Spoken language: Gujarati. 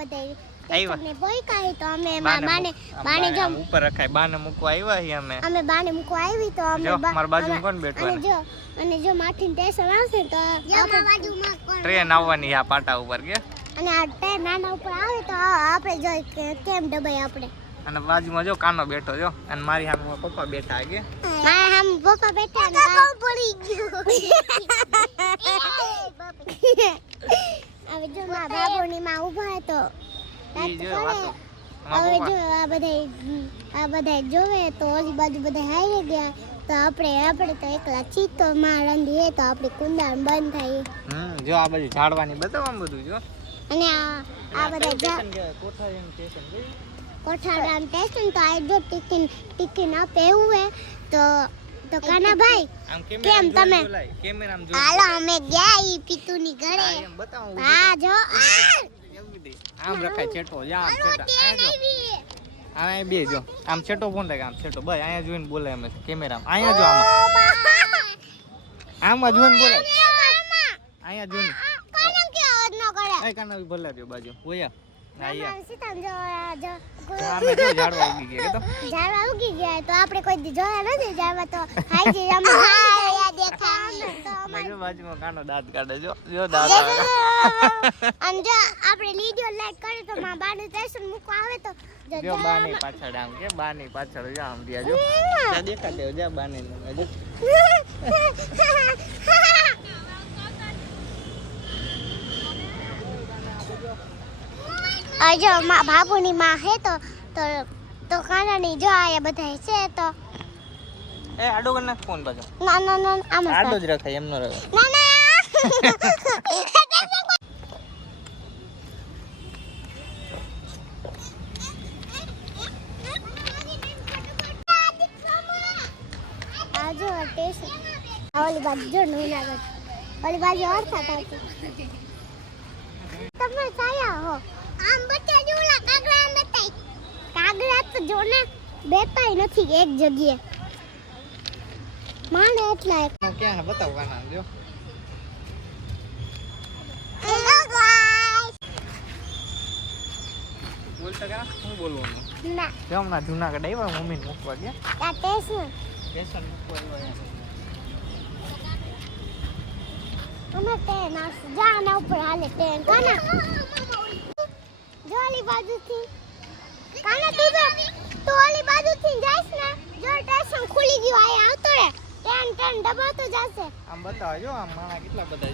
બધા આવ્યા ને બોય કાઈ તો અમે બાને જો ઉપર રખાય બાને મૂકવા આવ્યા હી અમે બાને મૂકવા આવી તો અમે જો માર બાજુમાં કોણ બેઠો અને જો માઠીન સ્ટેશન આવશે તો આપણા બાજુમાં કોણ ટ્રેન આવવાની આ પાટા ઉપર કે અને આ ટ્રેન નાના ઉપર આવે તો આપણે જોઈ કે કેમ દબાઈ આપણે અને બાજુમાં જો કાનો બેઠો જો અને મારી સામે પપ્પા બેઠા કે મારા સામે પપ્પા બેઠા ને કાકો પડી ગયો હવે જો મારા બાબુની માં ઊભા તો ઈ જો વાતો હવે જો આ બધા જોવે તો ઓલી બાજુ બધા હારી ગયા તો આપણે તો એકલા ચીતો માં રંધી તો આપણે કુંડાળ બંધ થાય જો આ બાજુ ઝાડવાની બતાવવા બધું જો અને આ બધા કોઠારીનું સ્ટેશન જોયું કોઠારામ સ્ટેશન તો આ જો ટિકિટ આપે એવું હે તો કાના ભાઈ આમ કેમ તમે તમે કેમેરામાં જો હાલો અમે ગયા ઈ પિતુની ઘરે એમ બતાવો હા જો આમ રખાય છેટો જા આમ છેટા આયા બે જો આમ છેટો ફોન લાગે આમ છેટો ભાઈ અહીંયા જોઈને બોલે અમે કેમેરામાં અહીંયા જો આમાં જોઈને બોલે અહીંયા જોઈને કાના કે અવાજ ન કરે એ કાના ભલા દો બાજુ ઓયા આયા સીતામ જો આમે જો ઝાડવા ઉગી ગયા તો જાવા ઉગી ગયા તો આપણે કોઈ દી જોયા નથી જાવા તો હાઈ જે અમે હાયા દેખાય તો બાજુ બાજુમાં કાનો દાંત કાઢે જો દાંત અને જો આપણે વિડિયો લાઈક કરે તો માં બાનું સ્ટેશન મૂકવા આવે તો જો બાની પાછળ આમ કે બાની પાછળ જો આમ દિયા જો ત્યાં દેખાડે જા બાની જો જો માં બાબુની માં હે તો કાનાની જો આયા બધા છે તો એ આડો કર નાખ ફોન બાજુ ના આમ આડો જ રખાય એમ ન રહે ના આજો સ્ટેશન ઓલી બાજુ જો નુનાગઢ ઓલી બાજુ અર્થાત આવતી તમે સાયા હો આમ બચ્ચા જોલા કાગડા આમ બતાઈ કાગડા તો જોને બેતાય નથી એક જગ્યાએ માને એટલા ક્યાં બતાવ કાના જો હેલો ગાઈસ બોલતા કે હું બોલવાનું ના જો હમણાં જૂનાગઢ આવ્યા મમ્મીને મૂકવા ગયા આ સ્ટેશન સ્ટેશન મૂકવા આવ્યા અમે ટ્રેન આવશે જાના ઉપર હાલે ટ્રેન કાના જો ઓલી બાજુથી કાના તું ઓલી બાજુથી જાઈશ ને જો સ્ટેશન ખુલી ગયું આયા આવતો રે ટ્રેન દબાતો જશે આમ બતાવો જો આમ માણા કેટલા બધા